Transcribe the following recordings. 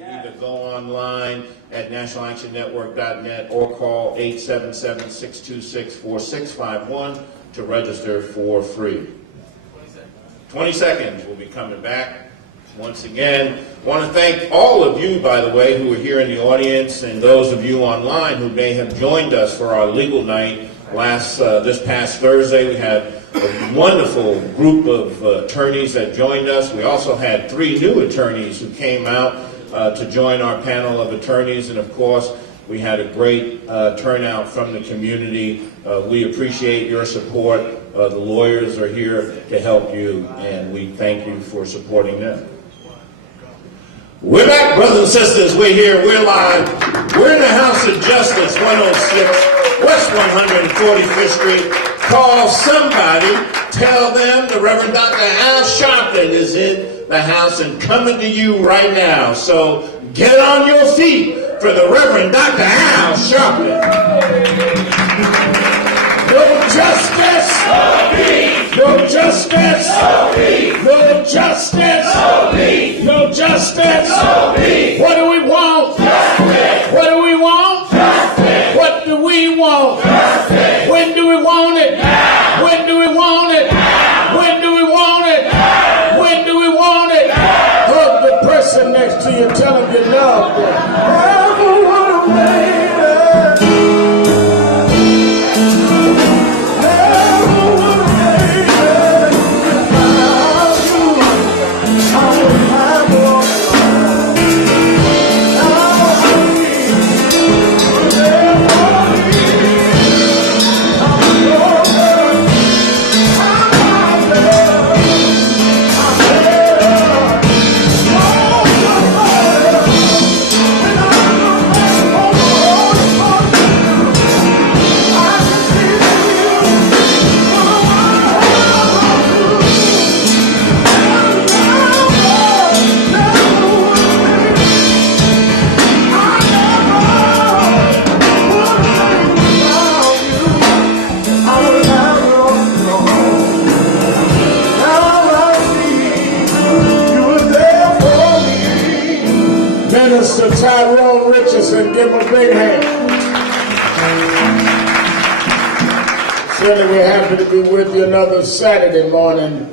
Either go online at nationalactionnetwork.net or call 877-626-4651 to register for free. 20 seconds. We'll be coming back. Once again, I want to thank all of you, by the way, who are here in the audience, and those of you online who may have joined us for our legal night this past Thursday. We had a wonderful group of attorneys that joined us. We also had 3 new attorneys who came out to join our panel of attorneys, and of course, we had a great turnout from the community. We appreciate your support. The lawyers are here to help you, and we thank you for supporting them. We're back, brothers and sisters. We're here. We're live. We're in the House of Justice, 106 West 145th Street. Call somebody. Tell them the Reverend Dr. Al Sharpton is in the house and coming to you right now. So get on your feet for the Reverend Dr. Al Sharpton. No justice. No peace. No justice. No peace. No justice. No peace. No justice. No peace. What do we want? Justice. What do we want? Justice. What do we want? Justice. When do we want it? Now. When do we want it? Now. When do we want it? Now. When do we want it? Now. Hug the person next to you. Tell them you love them. Give him a big hand. Certainly we're happy to be with you another Saturday morning,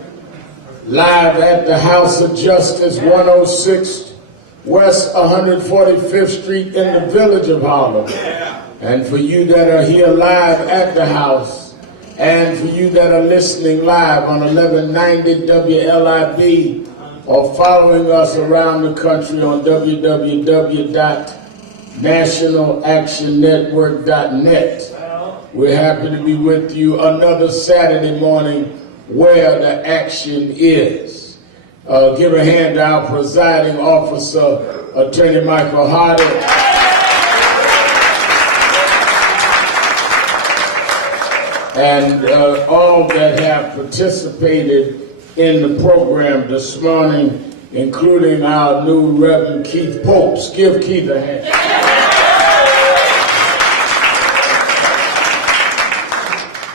live at the House of Justice, 106 West 145th Street in the village of Harlem. And for you that are here live at the house, and for you that are listening live on 1190 WLIB, or following us around the country on www.nationalactionnetwork.net. We're happy to be with you another Saturday morning where the action is. Give a hand to our presiding officer, Attorney Michael Hardy. And all that have participated in the program this morning, including our new Reverend Keith Popes. Give Keith a hand.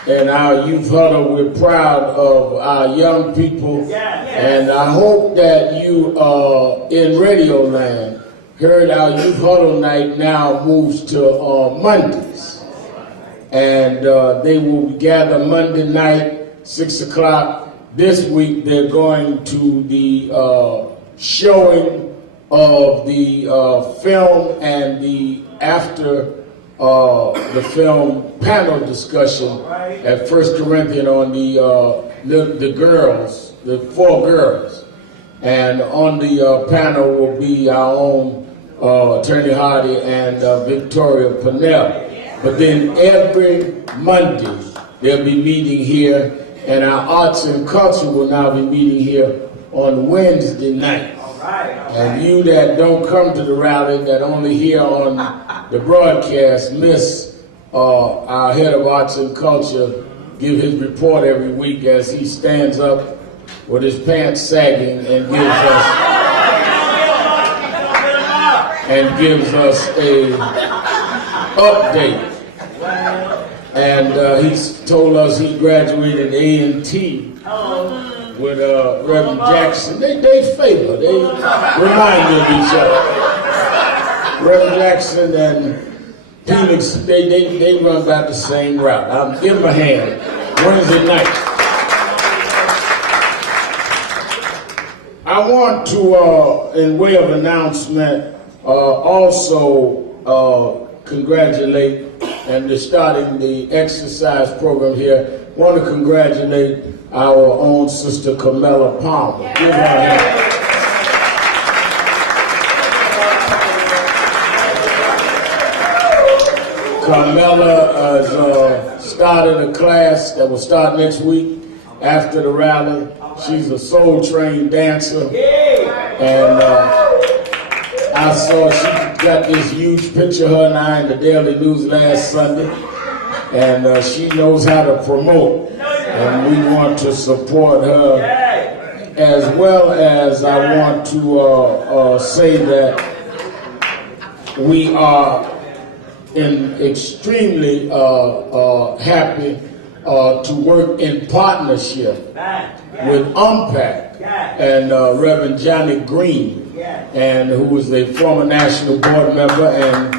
And our youth huddle, we're proud of our young people. And I hope that you in Radio Land heard our youth huddle night now moves to Mondays. And they will gather Monday night, 6 o'clock. This week they're going to the showing of the film and the after the film panel discussion at 1 Corinthians on the girls, the 4 girls. And on the panel will be our own Attorney Hardy and Victoria Pennell. But then every Monday they'll be meeting here, and our arts and culture will now be meeting here on Wednesday night. And you that don't come to the rally, that only hear on the broadcast, miss our head of arts and culture give his report every week as he stands up with his pants sagging and gives us a update. And he's told us he graduated A&T with Reverend Jackson. They favor, they remind you of each other. Reverend Jackson and Felix, they run about the same route. I'll give them a hand. Wednesday night. I want to, in way of announcement, also congratulate, and they're starting the exercise program here. Want to congratulate our own sister Camilla Palmer. Give her a hand. Carmela has started a class that will start next week after the rally. She's a soul-trained dancer, and I saw she got this huge picture of her and I in the Daily News last Sunday, and she knows how to promote, and we want to support her, as well as I want to say that we are extremely happy to work in partnership with UMPAC and Reverend Johnny Green, and who is a former national board member and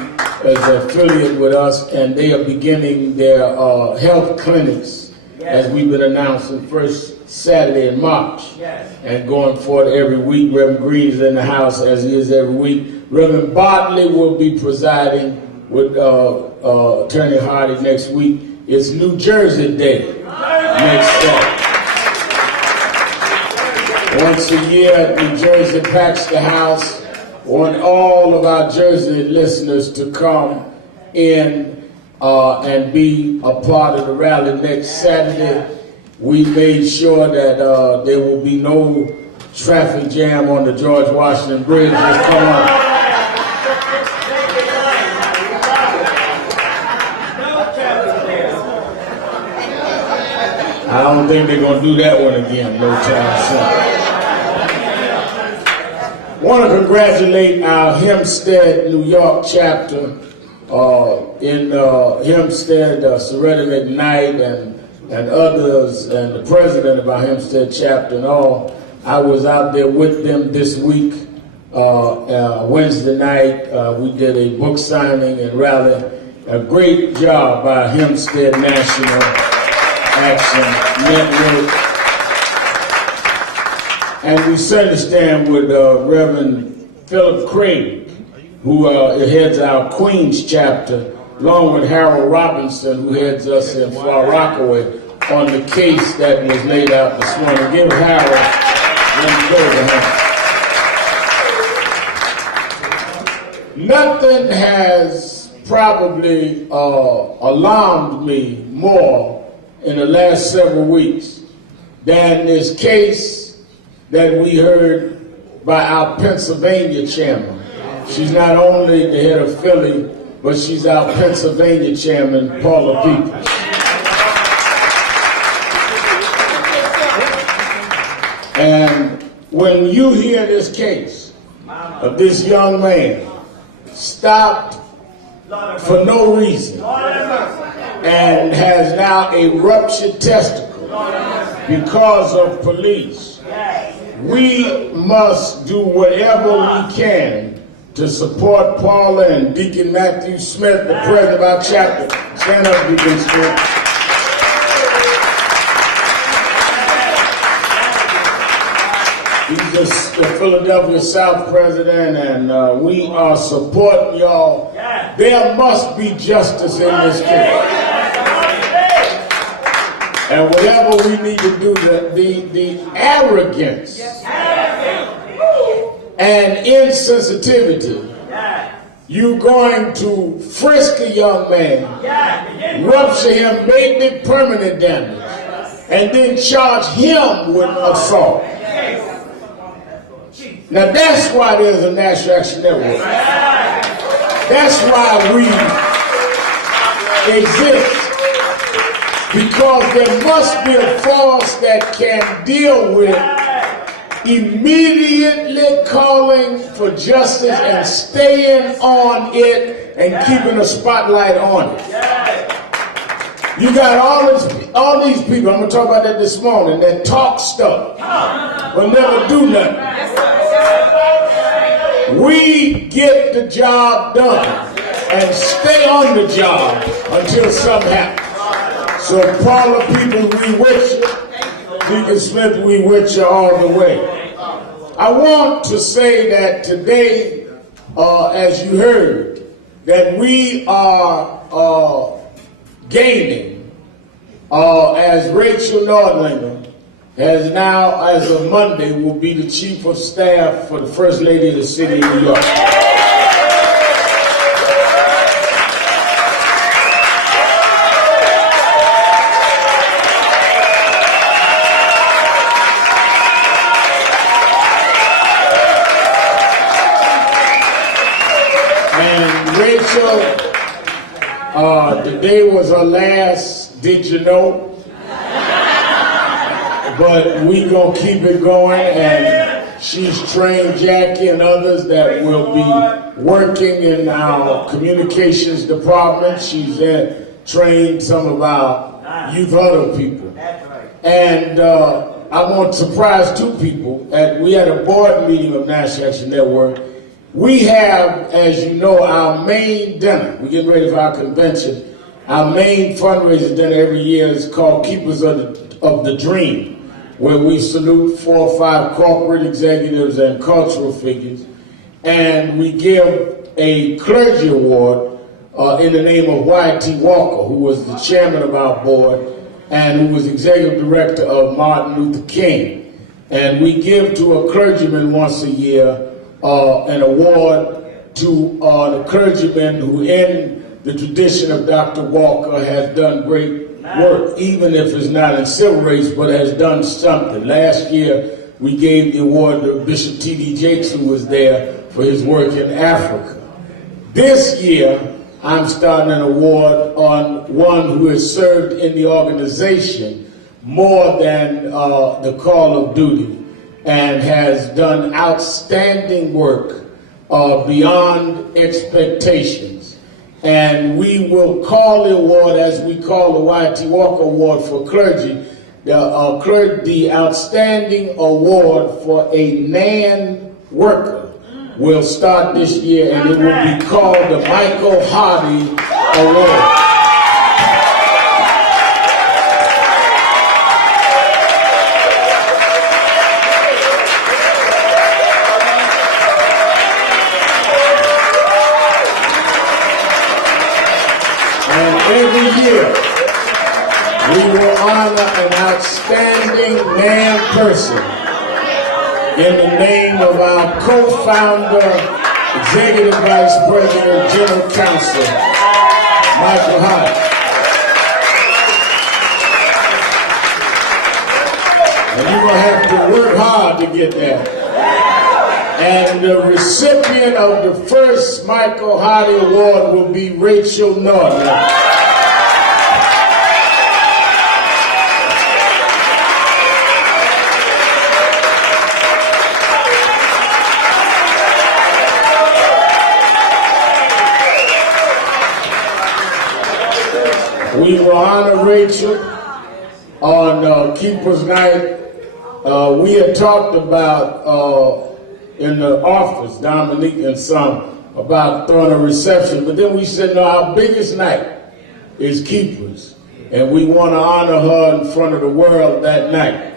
is an affiliate with us, and they are beginning their health clinics, as we've been announcing, first Saturday in March, and going forward every week. Reverend Green is in the house, as he is every week. Reverend Bartley will be presiding with Attorney Hardy next week. It's New Jersey Day next Saturday. Once a year, New Jersey packs the house. I want all of our Jersey listeners to come in and be a part of the rally next Saturday. We made sure that there will be no traffic jam on the George Washington Bridge. Just come on. I don't think they're going to do that one again, no time soon. I want to congratulate our Hempstead, New York chapter in Hempstead, Soretta McKnight and others, and the president of our Hempstead chapter and all. I was out there with them this week, Wednesday night. We did a book signing and rally. A great job by Hempstead National Action Network. And we certainly stand with Reverend Philip Craig, who heads our Queens chapter, along with Harold Robinson, who heads us in Far Rockaway, on the case that was laid out this morning. Give Harold one. Nothing has probably alarmed me more in the last several weeks than this case that we heard by our Pennsylvania chairman. She's not only the head of Philly, but she's our Pennsylvania chairman, Paula Peoples. And when you hear this case of this young man stopped for no reason and has now a ruptured testicle because of police, we must do whatever we can to support Paula and Deacon Matthew Smith, the president of our chapter. Stand up, Deacon Smith. He's the Philadelphia South president, and we are supporting y'all. There must be justice in this case. And whatever we need to do, the arrogance and insensitivity, you're going to frisk a young man, rupture him, make it permanent damage, and then charge him with assault. Now that's why there's a National Action Network. That's why we exist. Because there must be a force that can deal with immediately calling for justice and staying on it and keeping a spotlight on it. You got all these people, I'm going to talk about that this morning, that talk stuff but never do nothing. We get the job done and stay on the job until something happens. So Paula people, we with you. Deacon Smith, we with you all the way. I want to say that today, as you heard, that we are gaining, as Rachel Nordlinger has now, as of Monday, will be the Chief of Staff for the First Lady of the City of New York. Today was her last, did you know? But we gonna keep it going, and she's trained Jackie and others that will be working in our communications department. She's trained some of our youth huddle people. And I want to surprise two people. We had a board meeting of National Action Network. We have, as you know, our main dinner. We're getting ready for our convention. Our main fundraiser dinner every year is called Keepers of the Dream, where we salute 4 or 5 corporate executives and cultural figures. And we give a clergy award in the name of Y.T. Walker, who was the chairman of our board and who was executive director of Martin Luther King. And we give to a clergyman once a year an award to the clergyman who, in the tradition of Dr. Walker, has done great work, even if it's not in civil rights, but has done something. Last year, we gave the award to Bishop T.D. Jakes, who was there, for his work in Africa. This year, I'm starting an award on one who has served in the organization more than the call of duty, and has done outstanding work beyond expectations. And we will call the award, as we call the Y.T. Walker Award for clergy, the Outstanding Award for a NAN worker will start this year, and it will be called the Michael Hardy Award. Every year, we will honor an outstanding NAN person in the name of our co-founder, Executive Vice President, General Counsel, Michael Hardy. And you're going to have to work hard to get there. And the recipient of the first Michael Hardy Award will be Rachel Nordlinger. We will honor Rachel on Keeper's Night. We had talked about in the office, Dominique and some, about throwing a reception, but then we said, no, our biggest night is Keepers, and we want to honor her in front of the world that night.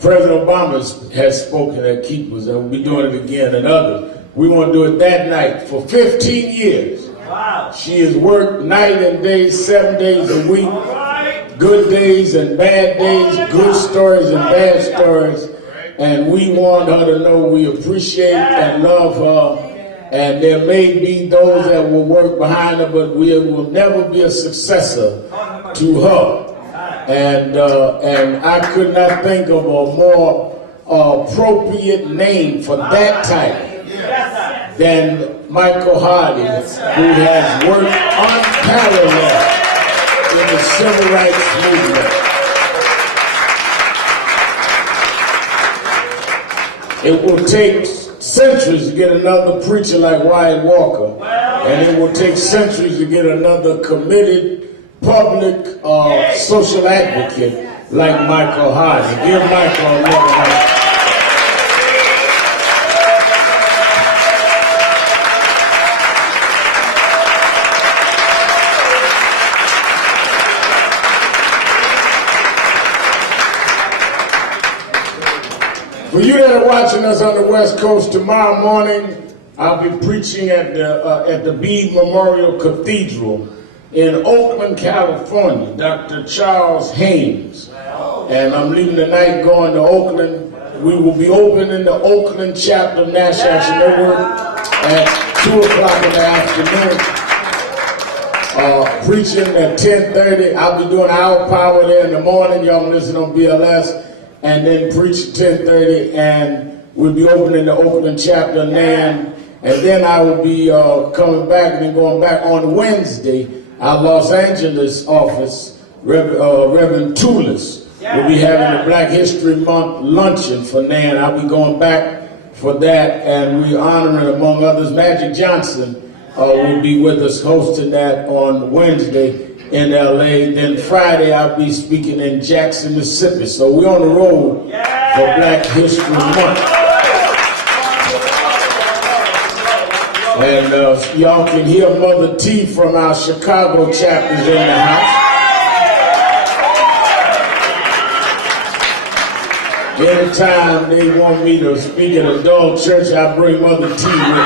President Obama has spoken at Keepers, and we'll be doing it again, and others. We want to do it that night for 15 years. Wow. She has worked night and day, 7 days a week, good days and bad days, good stories and bad stories. And we want her to know we appreciate and love her. And there may be those that will work behind her, but we will never be a successor to her. And I could not think of a more appropriate name for that type than Michael Hardy, who has worked unparalleled in the civil rights movement. It will take centuries to get another preacher like Wyatt Walker, and it will take centuries to get another committed public social advocate like Michael Hardy. Give Michael a round. For you that are watching us on the West Coast, tomorrow morning I'll be preaching at the Bede Memorial Cathedral in Oakland, California. Dr. Charles Haynes. And I'm leaving tonight going to Oakland. We will be opening the Oakland chapter of National Action Network at 2 o'clock in the afternoon. Preaching at 10:30. I'll be doing our power there in the morning. Y'all listen on BLS. And then preach at 10:30. And we'll be opening the Oakland chapter of NAN. And then I will be coming back and then going back on Wednesday. Our Los Angeles office, Reverend Toulis, will be having a Black History Month luncheon for NAN. I'll be going back for that, and we're honoring, among others, Magic Johnson will be with us hosting that on Wednesday in LA. Then Friday, I'll be speaking in Jackson, Mississippi. So we're on the road for Black History Month. And y'all can hear Mother T from our Chicago chapters in the house. Anytime they want me to speak at adult church, I bring Mother T with me.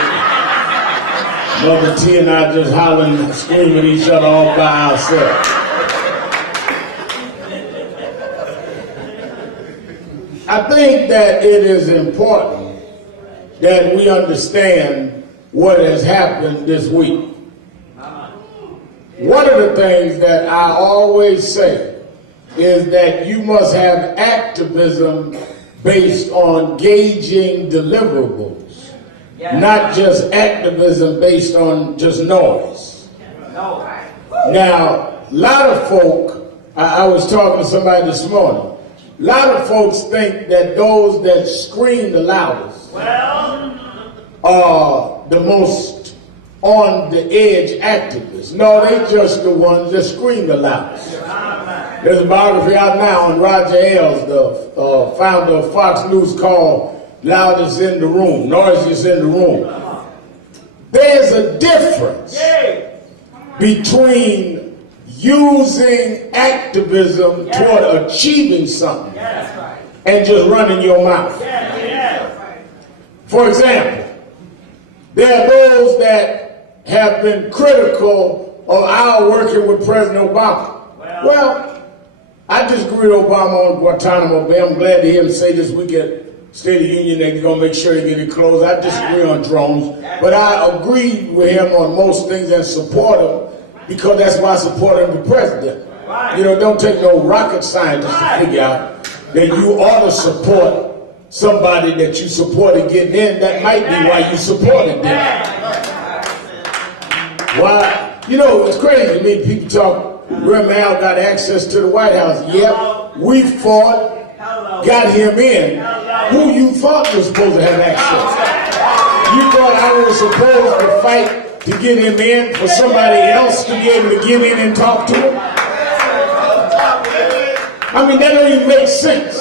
Mother T and I just hollering and screaming at each other all by ourselves. I think that it is important that we understand what has happened this week. One of the things that I always say is that you must have activism based on gauging deliverables, not just activism based on just noise. Now, a lot of folk, I was talking to somebody this morning, a lot of folks think that those that scream the loudest are the most on the edge activists. No, they just the ones that scream the loudest. There's a biography out now on Roger Ailes, the founder of Fox News, called Loudest in the Room, Noisiest in the Room. There's a difference between using activism toward achieving something and just running your mouth. For example, there are those that have been critical of our working with President Obama. Well, I disagree with Obama on Guantanamo Bay. I'm glad to hear him say this week at State of the Union that he's going to make sure he get it closed. I disagree on drones, but I agree with him on most things and support him because that's why I support him for president. You know, don't take no rocket scientist to figure out that you ought to support somebody that you supported getting in. That might be why you supported them. Why? You know, it's crazy to me. People talk, Rem Al got access to the White House. Yep, we fought, got him in. Who you thought was supposed to have access? You thought I was supposed to fight to get him in for somebody else to be able to get in and talk to him? I mean, that don't even make sense.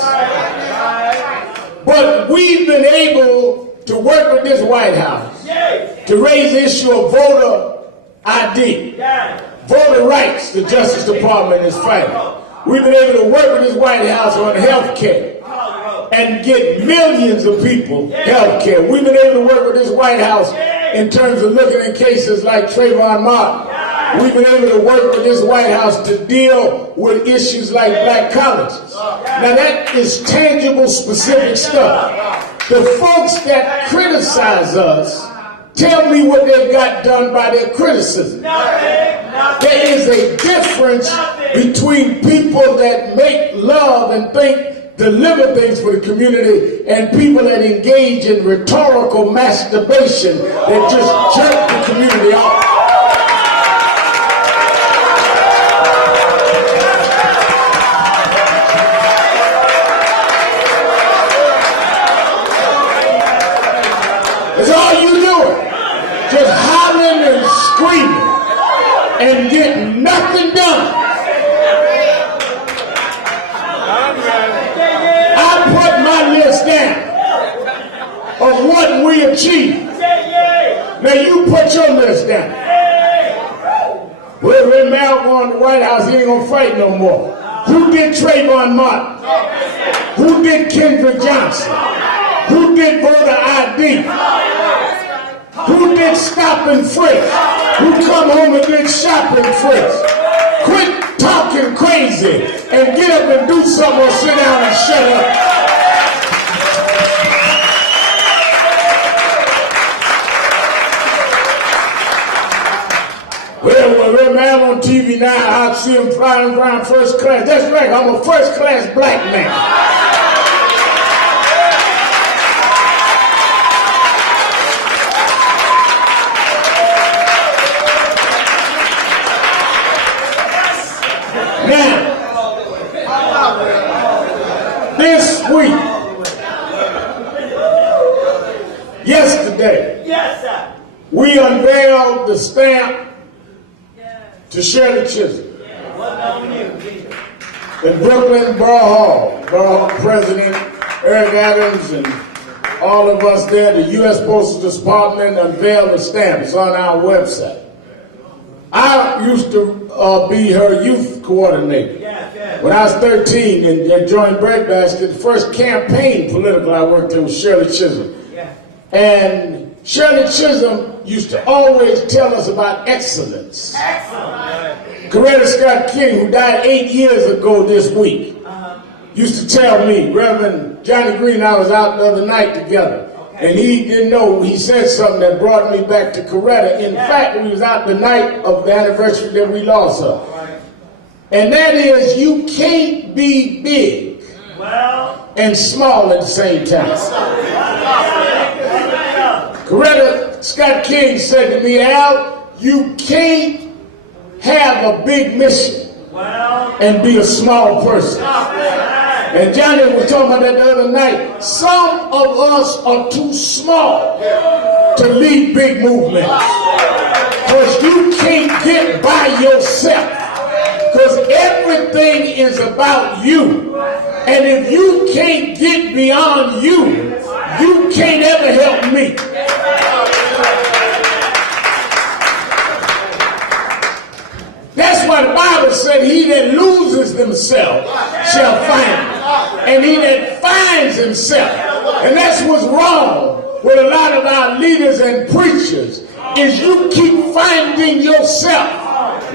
But we've been able to work with this White House to raise the issue of voter ID, voter rights. The Justice Department is fighting. We've been able to work with this White House on health care and get millions of people health care. We've been able to work with this White House in terms of looking at cases like Trayvon Martin. We've been able to work with this White House to deal with issues like black colleges. Now that is tangible, specific stuff. The folks that criticize us, tell me what they got done by their criticism. There is a difference between people that make love and deliver things for the community and people that engage in rhetorical masturbation that just jerk the community off. That's all you doing. Just hollering and screaming and getting nothing done. I put my list down of what we achieved. Now you put your list down. Well, when Mal going to the White House, he ain't gonna fight no more. Who did Trayvon Martin? Who did Kendrick Johnson? Who did voter ID? Who did stop and frisk? Who come home and did shop and frisk? Quit talking crazy and get up and do something or sit down and shut up. Well, man, on TV now, I see him flying around first class. That's right, I'm a first class black man. Now, this week, yesterday, we unveiled the stamp to Shirley Chisholm in Brooklyn Borough Hall. Borough President Eric Adams and all of us there, the U.S. Postal Department, unveiled the stamp. It's on our website. I used to be her youth coordinator. When I was 13 and joined Breadbasket, the first campaign political I worked in was Shirley Chisholm. And Shirley Chisholm used to always tell us about excellence. Coretta Scott King, who died 8 years ago this week, used to tell me, Reverend Johnny Green and I was out the other night together, and he didn't know, he said something that brought me back to Coretta. In fact, we was out the night of the anniversary that we lost her. And that is, you can't be big and small at the same time. Coretta Scott King said to me, Al, you can't have a big mission and be a small person. And Johnny was talking about that the other night. Some of us are too small to lead big movements. Because you can't get by yourself. Because everything is about you. And if you can't get beyond you, you can't ever help me. That's why the Bible said, he that loses himself shall find him. And he that finds himself. And that's what's wrong with a lot of our leaders and preachers, is you keep finding yourself.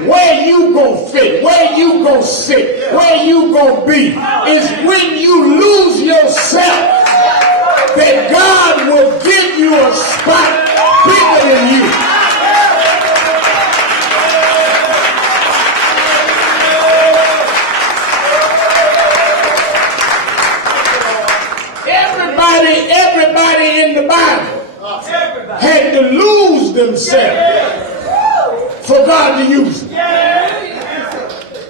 Where you gonna fit, where you gonna sit, where you gonna be. It's when you lose yourself that God will give you a spot bigger than you. Everybody in the Bible had to lose themselves for God to use them.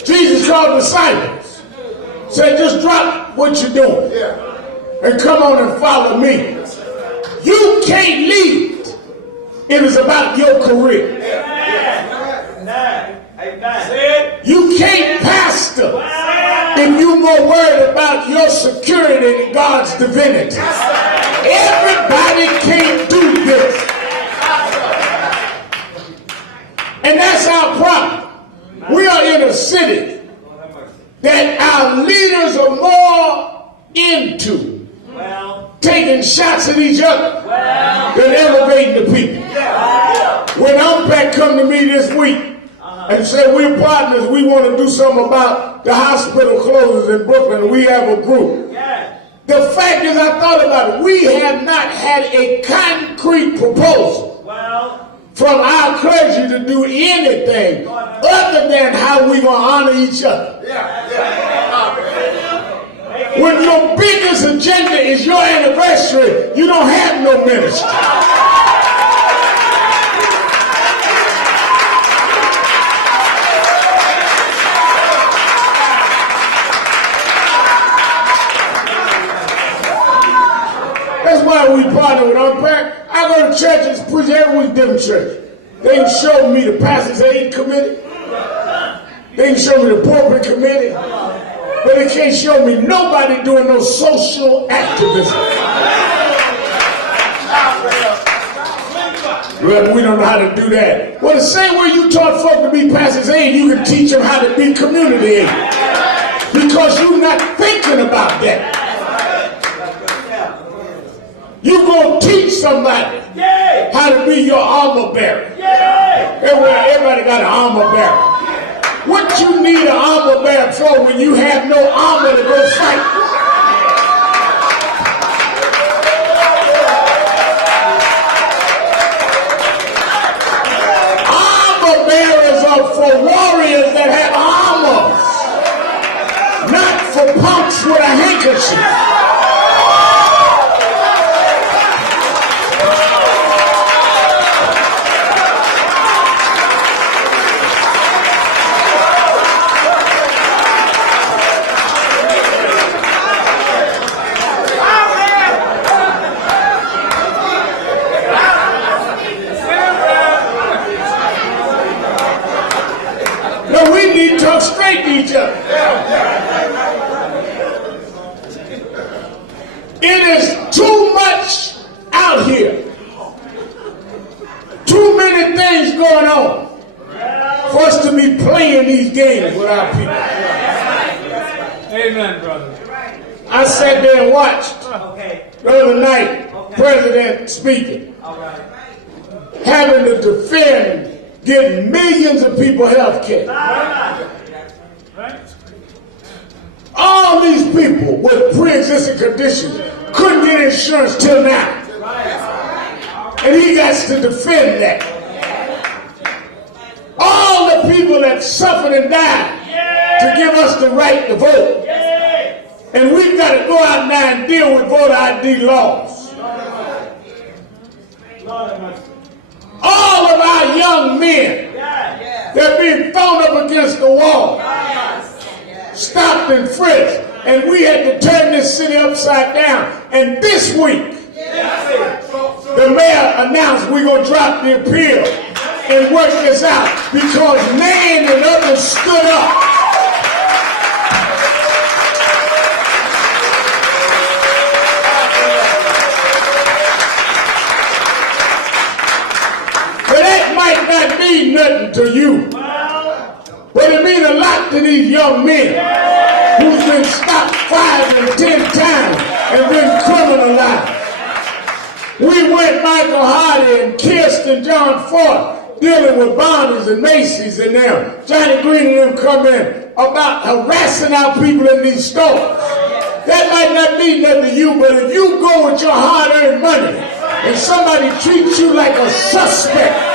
Jesus called disciples, said, just drop what you're doing and come on and follow me. You can't lead if it's about your career. You can't pastor if you're more worried about your security than God's divinity. Everybody can't do this. And that's our problem. We are in a city that our leaders are more into taking shots at each other than elevating the people. When Unpack come to me this week and say, we're partners, we want to do something about the hospital closures in Brooklyn, we have a group. The fact is, I thought about it, we have not had a concrete proposal from our clergy to do anything other than how we going to honor each other. When your biggest agenda is your anniversary, you don't have no ministry. That's why we partner with Unpack. I go to churches, preach every week, different church. They can show me the pastor's aid committee. They can show me the pulpit committee. But they can't show me nobody doing no social activism. Well, we don't know how to do that. Well, the same way you taught folk to be pastor's aid, you can teach them how to be community aid. because you're not thinking about that. You're going to teach somebody how to be your armor bearer. Everybody got an armor bearer. What you need an armor bearer for when you have no armor to go fight? Armor bearers are for warriors that have armor, not for punks with a handkerchief. Talk straight to each other. It is too much out here. Too many things going on for us to be playing these games with our people. Amen, brother. I sat there and watched the other night, President speaking, having to defend getting millions of people health care. All these people with pre-existing conditions couldn't get insurance till now. And he got to defend that. All the people that suffered and died to give us the right to vote. And we've got to go out now and deal with voter ID laws. All of our young men, they're being thrown up against the wall, stopped and frisked, and we had to turn this city upside down. And this week, the mayor announced we're going to drop the appeal and work this out because NAN and others stood up. Might not mean nothing to you, but it means a lot to these young men who's been stopped 5 and 10 times and been criminalized. We went Michael Hardy and Kirsten John Ford dealing with Barnes and Macy's and them. Johnny Green and them come in about harassing our people in these stores. That might not mean nothing to you, but if you go with your hard-earned money and somebody treats you like a suspect,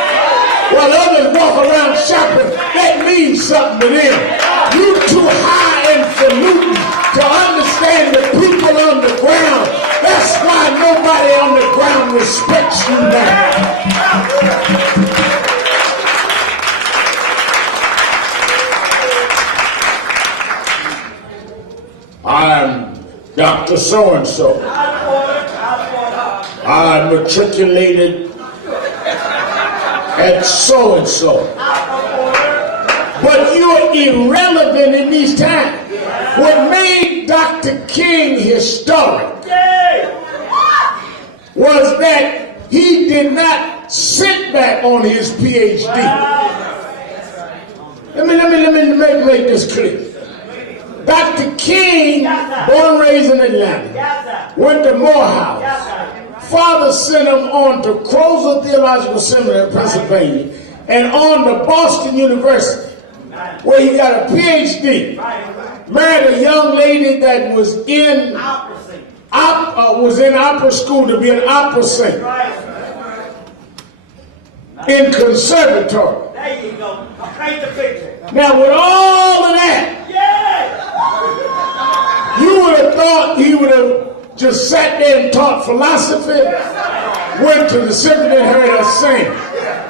while others walk around shopping, that means something to them. You too high and falutin to understand the people on the ground. That's why nobody on the ground respects you now. I'm Dr. So-and-so. I matriculated at so-and-so. But you're irrelevant in these times. What made Dr. King historic was that he did not sit back on his PhD. Let me make this clear. Dr. King, born and raised in Atlanta, went to Morehouse. Father sent him on to Crowther Theological Seminary in Pennsylvania and on to Boston University, where he got a PhD. Married a young lady that was in opera school to be an opera singer in conservatory. There you go. I'll paint the picture. Now, with all of that, you would have thought he would have just sat there and taught philosophy, went to the symphony and heard us sing.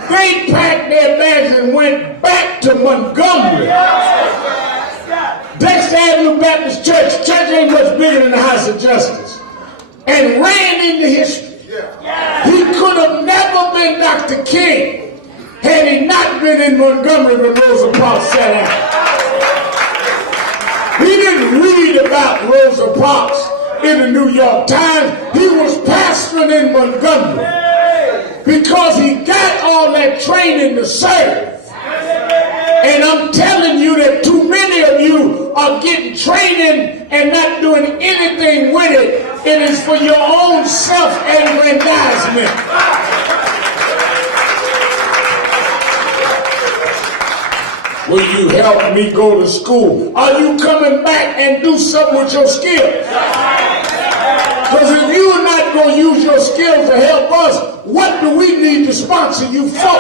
They packed their bags and went back to Montgomery. Dexter Avenue Baptist Church ain't much bigger than the House of Justice, and ran into history. He could have never been Dr. King had he not been in Montgomery when Rosa Parks sat down. He didn't read about Rosa Parks in the New York Times. He was pastoring in Montgomery because he got all that training to serve. And I'm telling you that too many of you are getting training and not doing anything with it. It is for your own self-aggrandizement. Will you help me go to school? Are you coming back and do something with your skills? Because if you're not going to use your skills to help us, what do we need to sponsor you for?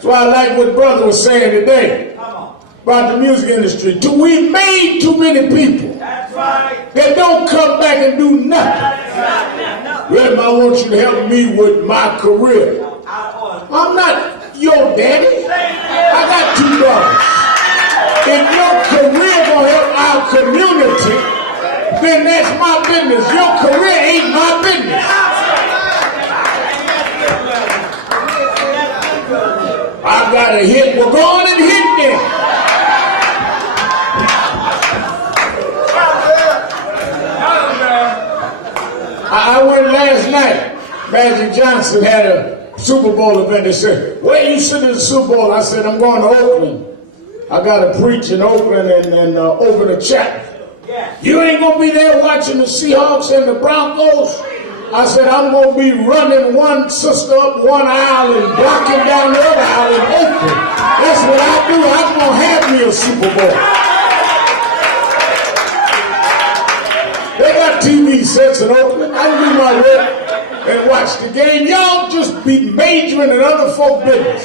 So I like what brother was saying today about the music industry. We made too many people that don't come back and do nothing. Rev, I want you to help me with my career. I'm not your daddy. I got 2 daughters. If your career gonna help our community, then that's my business. Your career ain't my business. I got a hit. Well, go on and hit them. I went last night. Magic Johnson had a Super Bowl event. They said, where you sitting in the Super Bowl? I said, I'm going to Oakland. I got to preach in Oakland and open a chapel. You ain't going to be there watching the Seahawks and the Broncos? I said, I'm going to be running one sister up one aisle and blocking down the other aisle in Oakland. That's what I do. I'm going to have me a Super Bowl. They got TV sets in Oakland. I can do my work and watch the game. Y'all just be majoring in other folk business.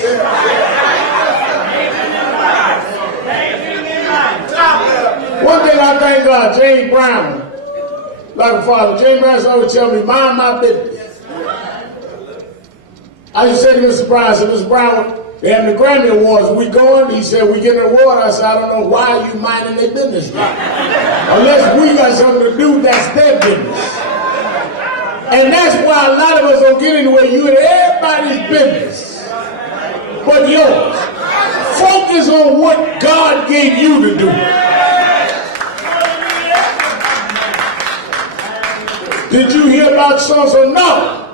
One thing I thank God, James Brown, like a father, James Brown always tell me, mind my business. I just said to Mr. Brown, I said, Mr. Brown, they have the Grammy Awards. We going? He said, we getting an award. I said, I don't know why you minding their business. Unless we got something to do, that's their business. And that's why a lot of us don't get anywhere. You in everybody's business but yours. Focus on what God gave you to do. Did you hear about so-and-so? No.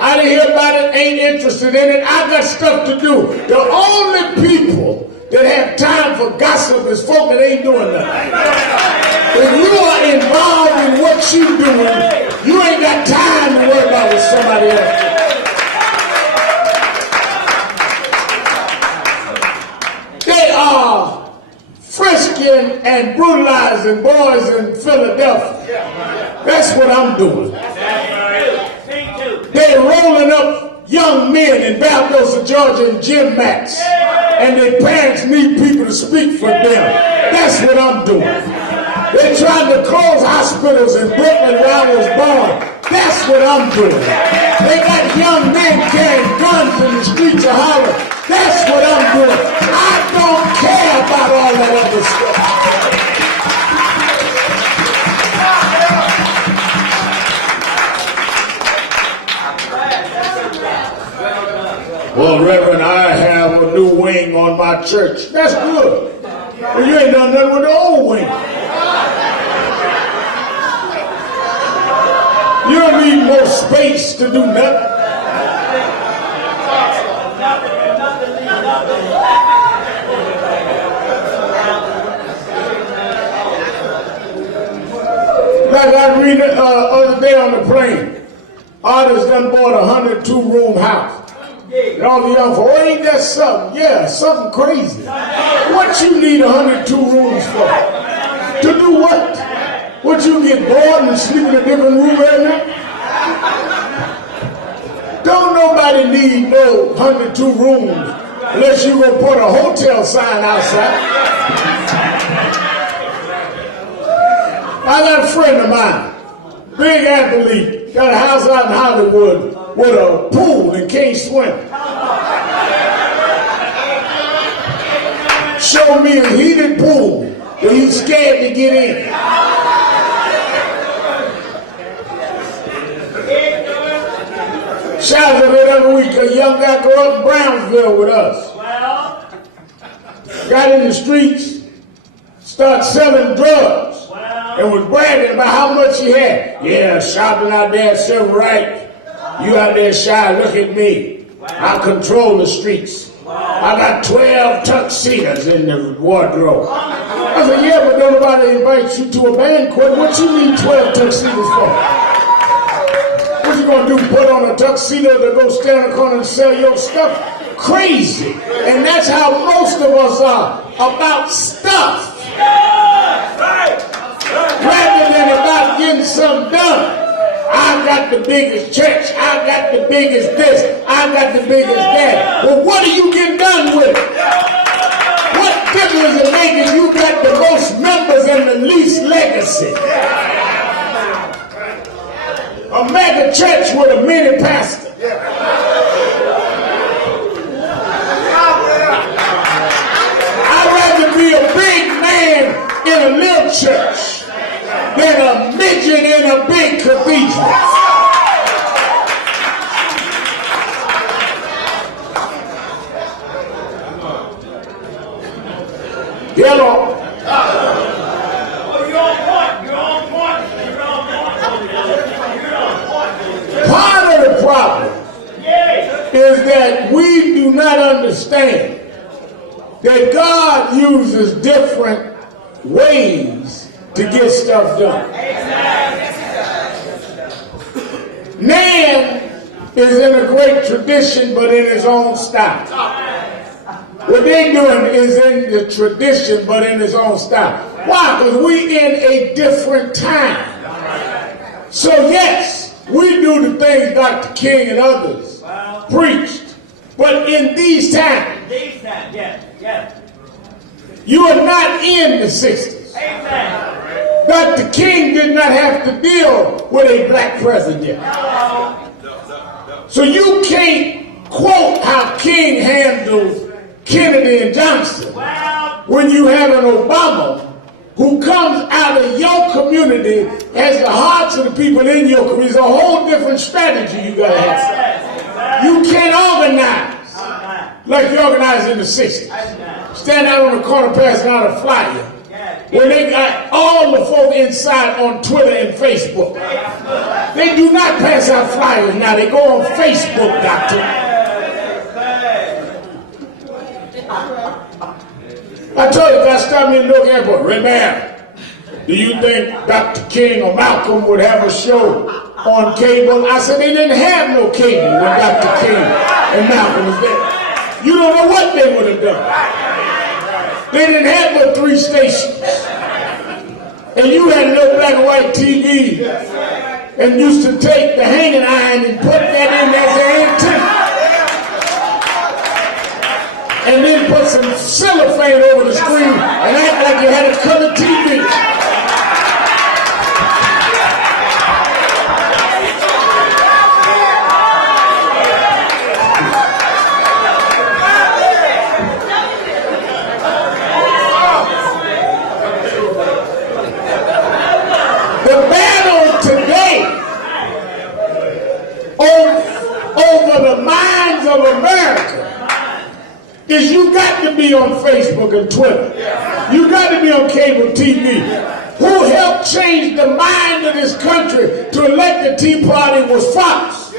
I didn't hear about it, ain't interested in it. I got stuff to do. The only people that have time for gossip is folk that ain't doing nothing. If you are involved in what you're doing, you ain't got time to worry about what somebody else does. They are frisking and brutalizing boys in Philadelphia. That's what I'm doing. They're rolling up young men in Valdosta, Georgia in gym mats. And their parents need people to speak for them. That's what I'm doing. They're trying to close hospitals in Brooklyn where I was born. That's what I'm doing. They got young men carrying guns in the streets of Holland. That's what I'm doing. I don't care about all that other stuff. Well, Reverend, I have a new wing on my church. That's good. Well, you ain't done nothing with the old wing. You don't need more space to do nothing. Like I read the other day on the plane, artists done bought a 102-room house. And all the young folk, oh, ain't that something? Yeah, something crazy. What you need 102 rooms for? To do what? What, you get bored and sleep in a different room every night? Don't nobody need no 102 rooms unless you gonna put a hotel sign outside. I got a friend of mine, big athlete, got a house out in Hollywood with a pool and can't swim. Show me a heated pool that he's scared to get in. Shouts of it every week. A young guy grew up in Brownsville with us. Got in the streets, started selling drugs, and was bragging about how much he had. Yeah, Sharpton out there, civil rights. You out there shy, look at me. I control the streets. I got 12 tuxedos in the wardrobe. I said, yeah, but nobody invites you to a banquet. What you need 12 tuxedos for? What you gonna do, put on a tuxedo to go stand in the corner and sell your stuff? Crazy. And that's how most of us are about stuff. Rather than about getting something done. I got the biggest church. I got the biggest this. I got the biggest that. Well, what are you getting done with? What difference does it make if you got the most members and the least legacy? A mega church with a mini pastor. I'd rather be a big man in a little church than a midget in a big cathedral. Hello. Part of the problem is that we do not understand that God uses different ways to get stuff done. NAN is in a great tradition, but in his own style. What they're doing is in the tradition, but in his own style. Why? Because we're in a different time. So yes, we do the things Dr. King and others preached, but in these times, you are not in the 60s. Dr. King did not have to deal with a black president. So you can't quote how King handled Kennedy and Johnson when you have an Obama who comes out of your community, has the hearts of the people in your community. It's a whole different strategy you gotta have. You can't organize like you organized in the 60s. Stand out on the corner passing out a flyer. When they got all the folk inside on Twitter and Facebook. They do not pass out flyers now. They go on Facebook, doctor. I told you, guys, stop me in Newark Airport. Remember, do you think Dr. King or Malcolm would have a show on cable? I said they didn't have no cable when Dr. King and Malcolm was there. You don't know what they would have done. They didn't have but 3 stations. And you had no black and white TV and used to take the hanging iron and put that in as an antenna. And then put some cellophane over the screen and act like you had a color TV. Over the minds of America is you got to be on Facebook and Twitter. You got to be on cable TV. Who helped change the mind of this country to elect the Tea Party was Fox.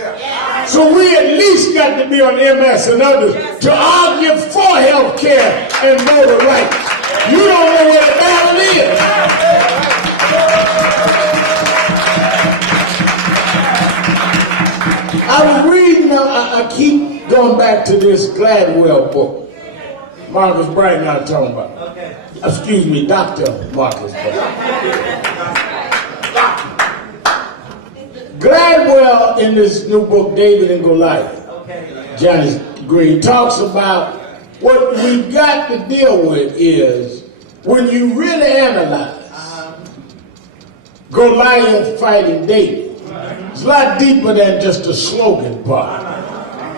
So we at least got to be on MS and others to argue for health care and voter rights. You don't know where the battle is. I was reading, I keep going back to this Gladwell book. Marcus Bright and I are talking about. Okay. Excuse me, Dr. Marcus Bright. Gladwell in this new book, David and Goliath, Johnny Green, talks about what we've got to deal with is when you really analyze Goliath fighting David. It's a lot deeper than just a slogan part.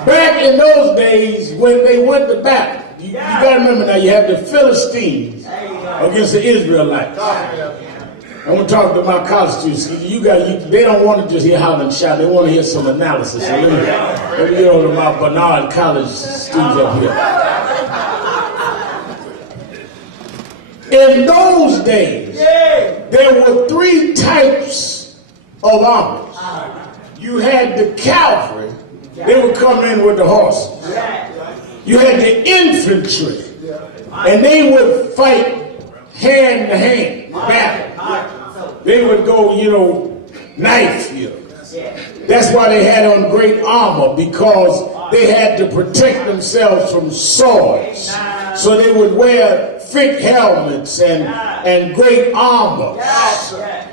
Back in those days, when they went to battle, you got to remember now, you have the Philistines against the Israelites. I'm going to talk to my college students. They don't want to just hear holler and shout. They want to hear some analysis. So let me get on to my Bernard College students up here. In those days, there were 3 types of armies. You had the cavalry, They would come in with the horses. You had the infantry, and they would fight hand to hand, battle. They would go, knife you. That's why they had on great armor, because they had to protect themselves from swords. So they would wear thick helmets and great armor.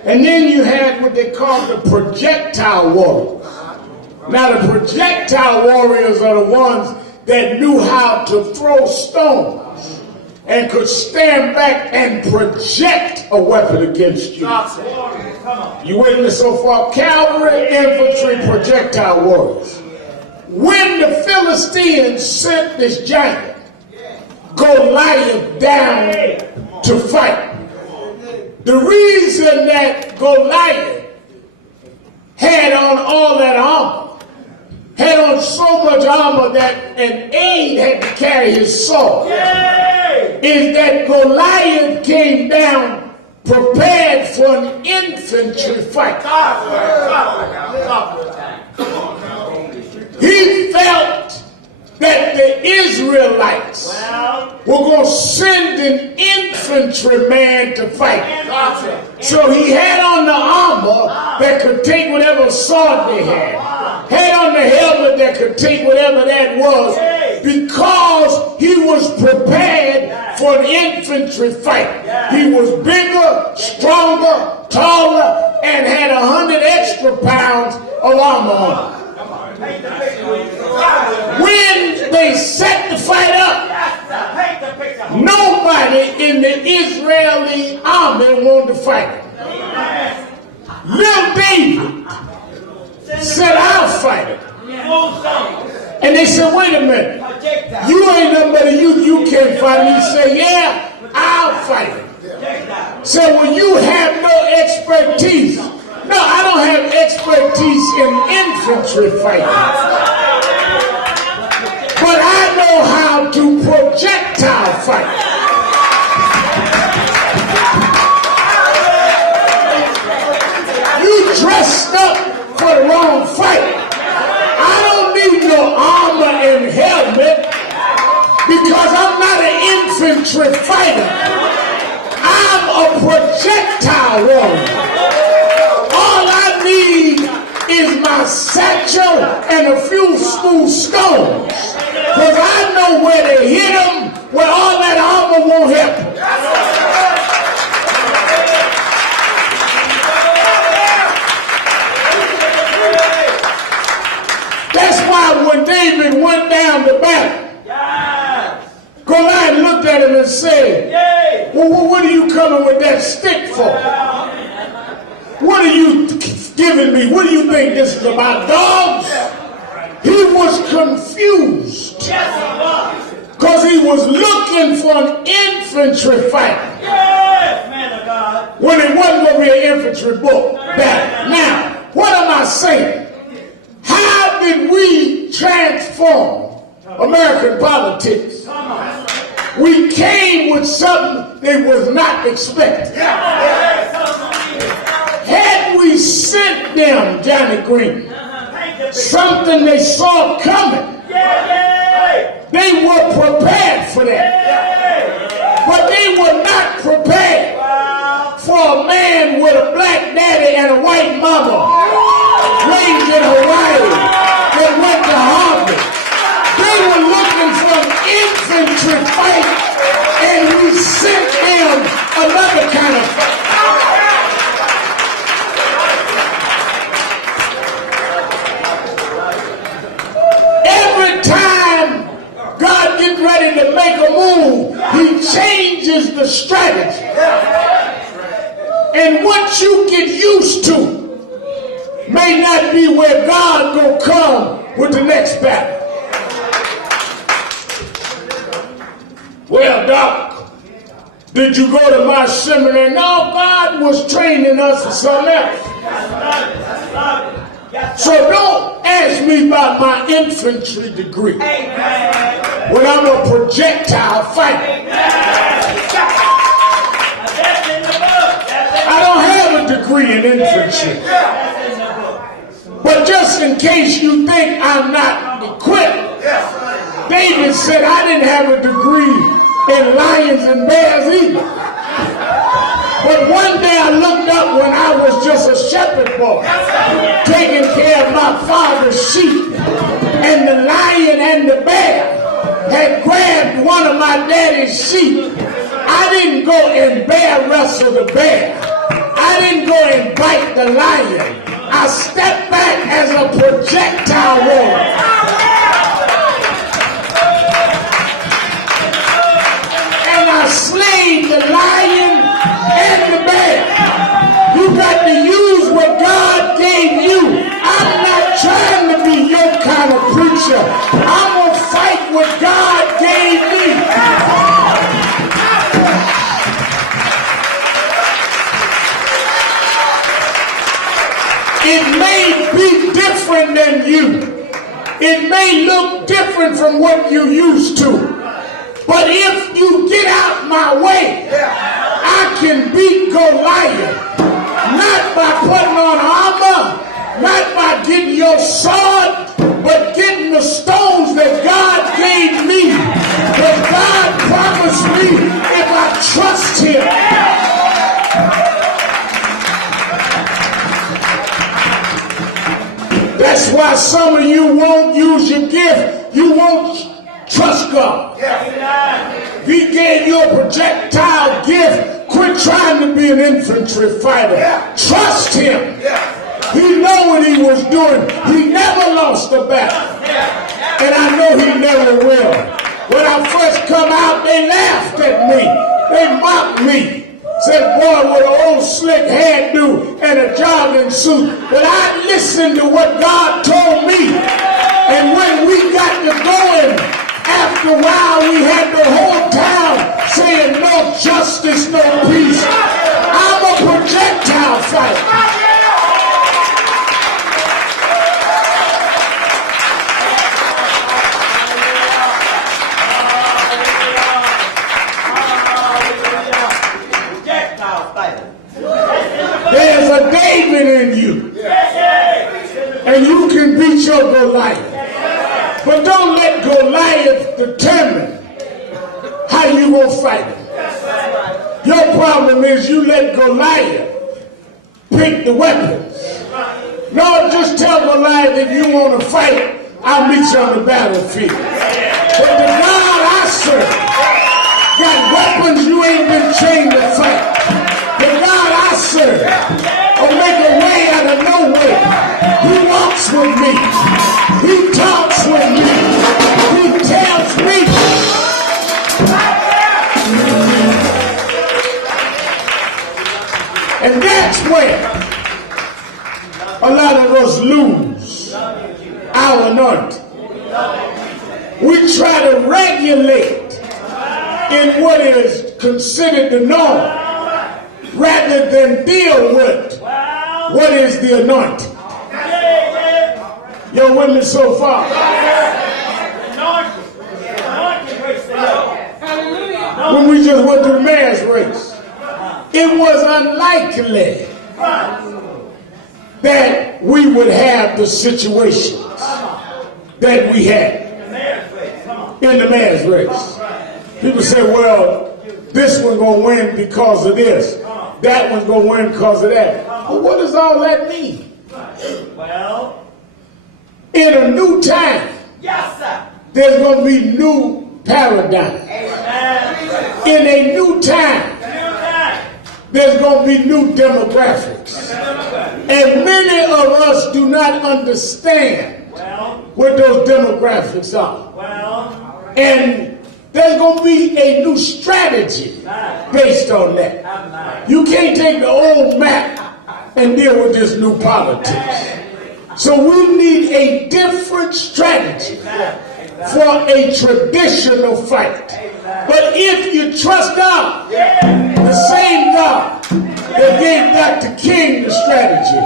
And then you had what they called the projectile warriors. Now the projectile warriors are the ones that knew how to throw stones and could stand back and project a weapon against you. You with me so far? Cavalry, infantry, projectile warriors. When the Philistines sent this giant, Goliath, down to fight, the reason that Goliath had on all that armor, had on so much armor that an aide had to carry his sword, is that Goliath came down prepared for an infantry fight. He felt that the Israelites were going to send an infantryman to fight. So he had on the armor that could take whatever sword they had on the helmet that could take whatever that was, because he was prepared for an infantry fight. He was bigger, stronger, taller, and had 100 extra pounds of armor on him. When they set the fight up, nobody in the Israeli army wanted to fight him. Little David said, "I'll fight him." And they said, "Wait a minute, you ain't nothing but a youth, you can't fight him." He said, "Yeah, I'll fight him." Said, "Well, you have no expertise." "No, I don't have expertise in infantry fighting, but I know how to projectile fight." You dressed up for the wrong fight. I don't need no armor and helmet, because I'm not an infantry fighter. I'm a projectile warrior. All I need is my satchel and a few smooth stones, because I know where to hit them, where all that armor won't help them. That's why when David went down to battle, Goliath looked at him and said, "Well, what are you coming with that stick for? What are you giving me? What do you think this is about, dogs?" He was confused, because he was looking for an infantry fight when it wasn't going to be an infantry book battle. Now, what am I saying? How did we transform American politics? We came with something they was not expecting. Had we sent them, Johnny Green, something they saw coming, they were prepared for that. But they were not prepared for a man with a black daddy and a white mama raised in Hawaii that went to Harvard. They were looking for an infantry fight, and we sent them another kind of fight. Every time God gets ready to make a move, he changes the strategy. And what you get used to may not be where God gonna come with the next battle. "Well, Doc, did you go to my seminary?" "No, God was training us for something else. So don't ask me about my infantry degree when I'm a projectile fighter. I don't have a degree in infantry. But just just in case you think I'm not equipped, David said I didn't have a degree in lions and bears either. But one day I looked up when I was just a shepherd boy, taking care of my father's sheep, and the lion and the bear had grabbed one of my daddy's sheep. I didn't go and bear wrestle the bear. I didn't go and bite the lion. I stepped back as a projectile warrior. And I slayed the lion and the bear. You got to use what God gave you. I'm not trying to be your kind of preacher. I'm going to fight what God gave me. It may be different than you. It may look different from what you used to. But if you get out my way, I can beat Goliath. Not by putting on armor, not by getting your sword, but getting the stones that God gave me. Because God promised me if I trust him. That's why some of you won't use your gift. You won't trust God. If he gave you a projectile gift, quit trying to be an infantry fighter. Trust him. He knew what he was doing. He never lost a battle. And I know he never will. When I first come out, they laughed at me. They mocked me. Said, boy, with an old slick hairdo and a jogging suit. But I listened to what God told me. And when we got to going, after a while, we had the whole town saying, no justice, no peace. I'm a projectile fighter. There's a David in you. And you can beat your Goliath. But don't let Goliath determine how you will fight him. Your problem is you let Goliath pick the weapons. No, just tell Goliath if you want to fight, I'll meet you on the battlefield. But the God I serve got weapons you ain't been trained to fight. The God I serve will make a way out of no way. He walks with me. He talks with me. He tells me. And that's where a lot of us lose our anointing. We try to regulate in what is considered the norm, rather than deal with what is the anointing. You're with me so far? When we just went to the mayor's race, it was unlikely that we would have the situations that we had in the mayor's race. People say, well, this one's going to win because of this. That one's going to win because of that. But what does all that mean? Well, in a new time, there's going to be new paradigm. In a new time, there's going to be new demographics. And many of us do not understand what those demographics are. And there's going to be a new strategy based on that. You can't take the old map and deal with this new politics. So we need a different strategy for a traditional fight. But if you trust God, the same God that gave Dr. King the strategy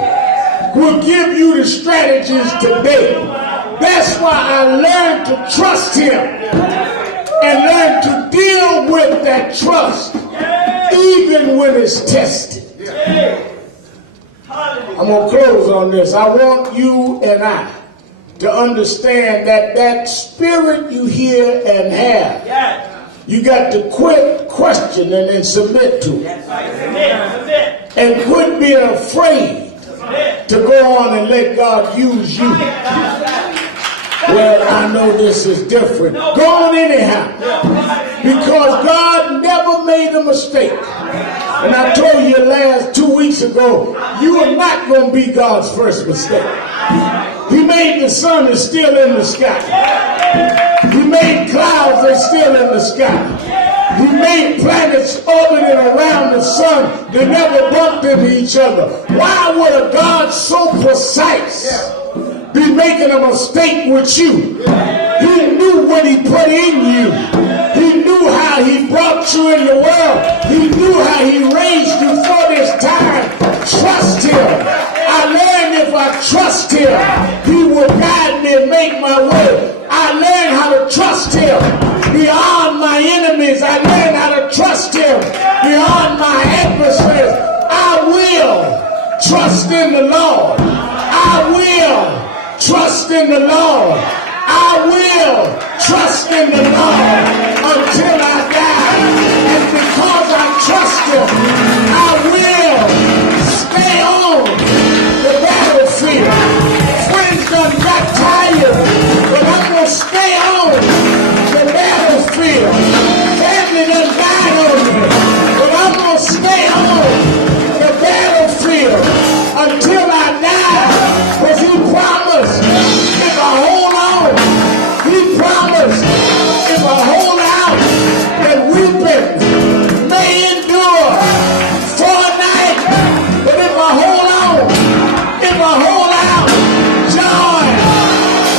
will give you the strategies today. That's why I learned to trust him and learn to deal with that trust even when it's tested. I'm going to close on this. I want you and I to understand that that spirit you hear and have, you got to quit questioning and submit to it. And quit being afraid to go on and let God use you. Well, I know this is different. Go on anyhow. Because God never made a mistake. And I told you last 2 weeks ago, you are not going to be God's first mistake. He made the sun that's still in the sky. He made clouds that's still in the sky. He made planets orbiting around the sun that never bumped into each other. Why would a God so precise be making a mistake with you? He knew what he put in you. He knew how he brought you in the world. He knew how he raised you for this time. Trust him. I learned if I trust him, he will guide me and make my way. I learned how to trust him beyond my enemies. I learned how to trust him beyond my adversaries. I will trust in the Lord. I will trust in the Lord. I will trust in the Lord until I die. And because I trust him, I will stay on the battlefield. Friends done got tired, but I'm going to stay on the battlefield. Family done died on me, but I'm going to stay on the battlefield until I die. Because he promised if I hold on, he promised if I hold out, that weeping may endure for a night. But if I hold on, if I hold out, joy,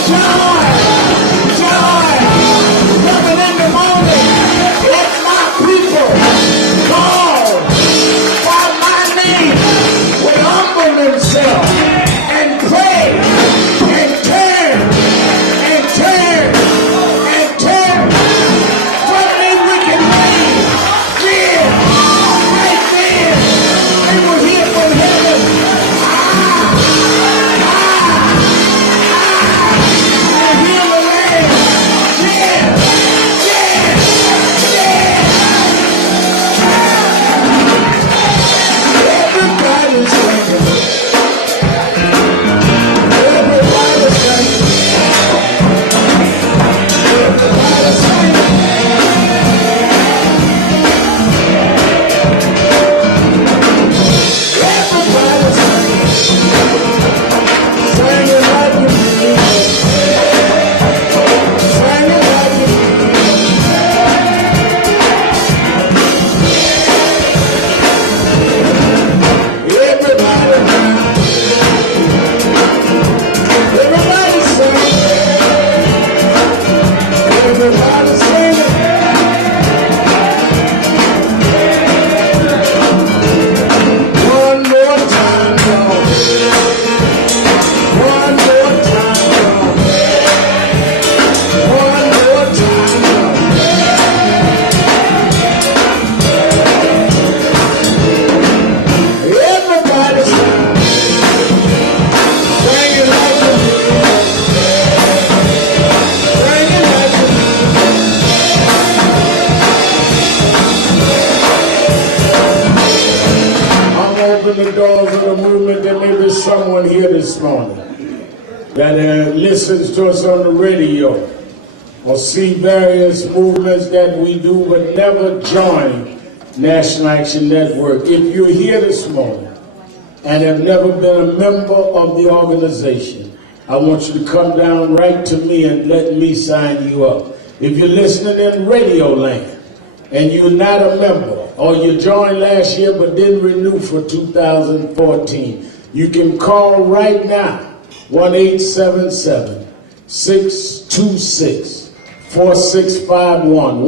joy, joy, coming in the morning. Let my people call by my name will humble themselves and pray and turn and turn and turn from their wicked ways. Then, right then, they will hear from heaven. And heal the land. Yeah, yeah, yeah. Everybody's singing. Everybody's singing. Everybody's singing. Everybody's singing. Singing like you mean it. Singing like you mean it. Everybody now. Everybody's singing. Everybody's singing. One more time, y'all. One more time, y'all. One more time, y'all. Everybody's singing. Singing like you mean it. Singing like you mean it. I'm opening the doors of the movement. There may be someone here this morning that listens to us on the radio or see various movements that we do but never join National Action Network. If you're here this morning and have never been a member of the organization, I want you to come down right to me and let me sign you up. If you're listening in Radio Land and you're not a member, or you joined last year but didn't renew for 2014, you can call right now, 1-877-626-4651,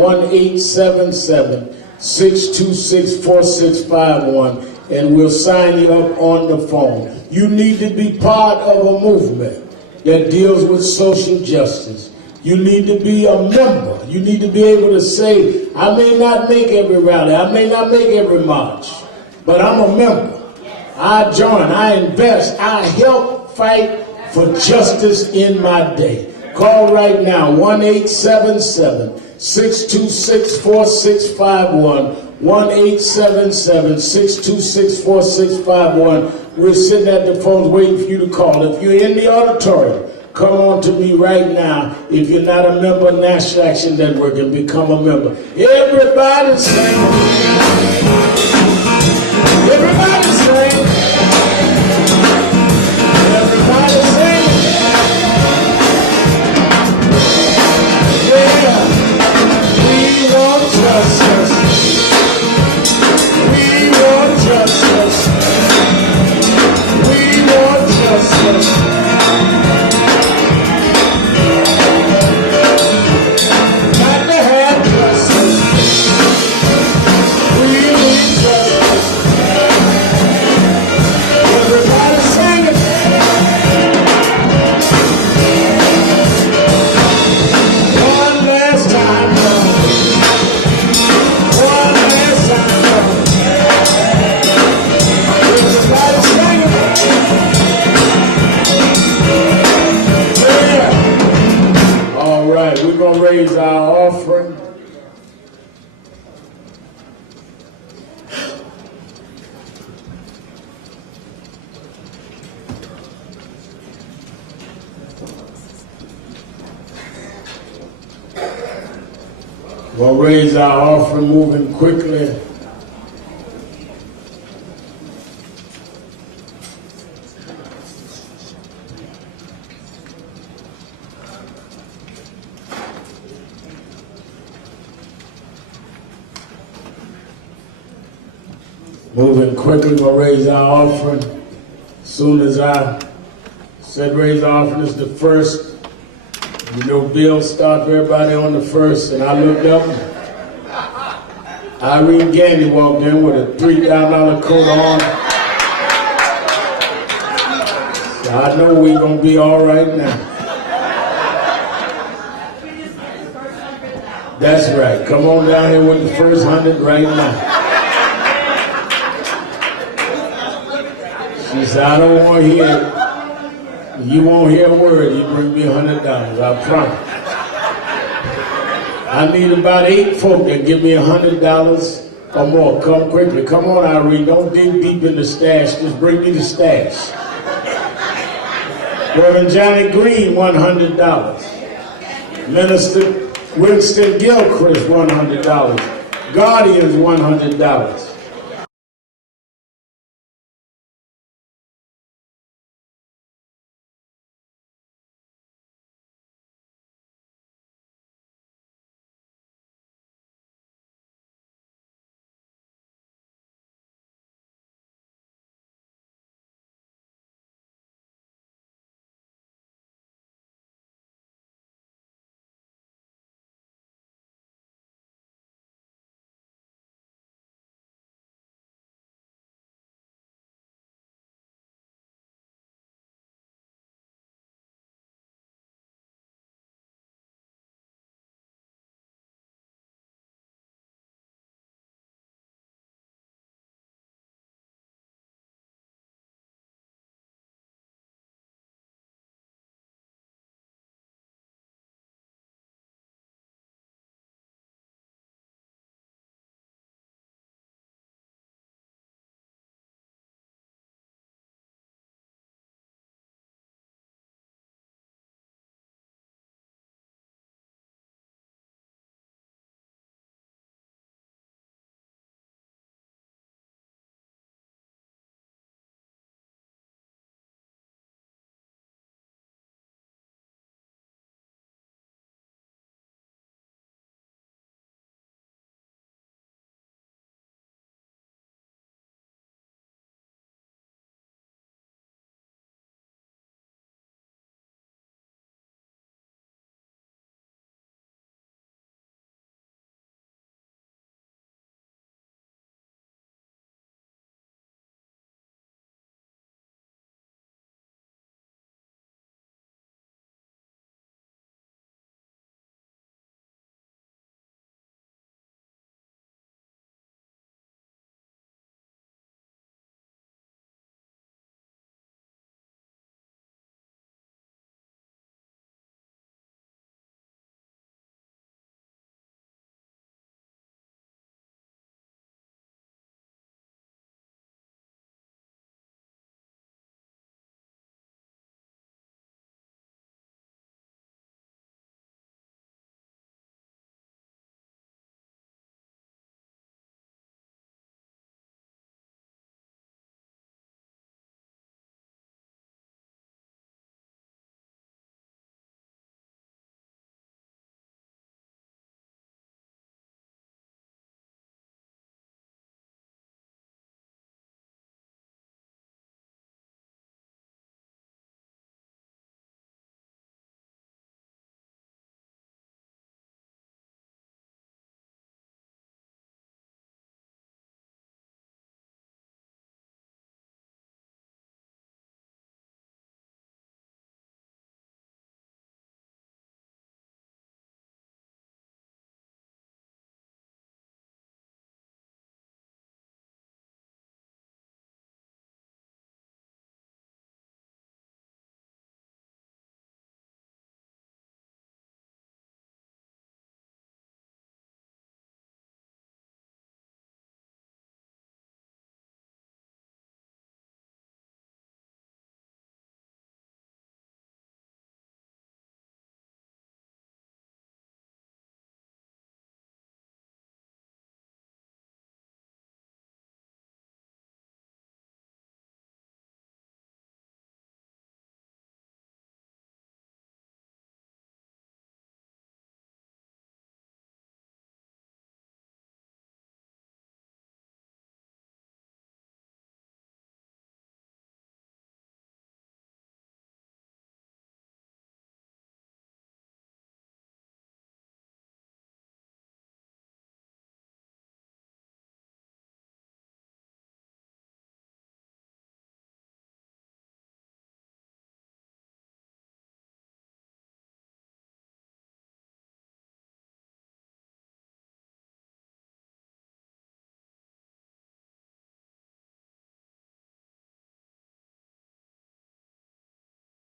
1-877-626-4651, and we'll sign you up on the phone. You need to be part of a movement that deals with social justice. You need to be a member. You need to be able to say, I may not make every rally, I may not make every march, but I'm a member. I join, I invest, I help fight for justice in my day. Call right now, 1-877-626-4651, 1-877-626-4651. We're sitting at the phones waiting for you to call. If you're in the auditorium, come on to me right now. If you're not a member of National Action Network, and become a member. Everybody sing. Everybody sing. Everybody sing. Yeah. We want justice. We want justice. We want justice. Got to have justice. We need justice. Everybody sing it. One last time, Lord. One last time, Lord. Everybody sing it. Yeah. All right, we're going to raise our offering. We'll raise our offering, moving quickly. Moving quickly, we'll raise our offering. As soon as I said raise our offering, it's the first. You know, Bill started for everybody on the first, and I looked up. Irene Gandy walked in with a $3,000 coat on. So I know we're going to be all right now. That's right. Come on down here with the first 100 right now. She said, I don't want to hear it. You won't hear a word. You bring me $100. I promise. I need about 8 folk that give me $100 or more. Come quickly. Come on, Irene. Don't dig deep in the stash. Just bring me the stash. Reverend Johnny Green, $100. Minister Winston Gilchrist, $100. Guardians, $100.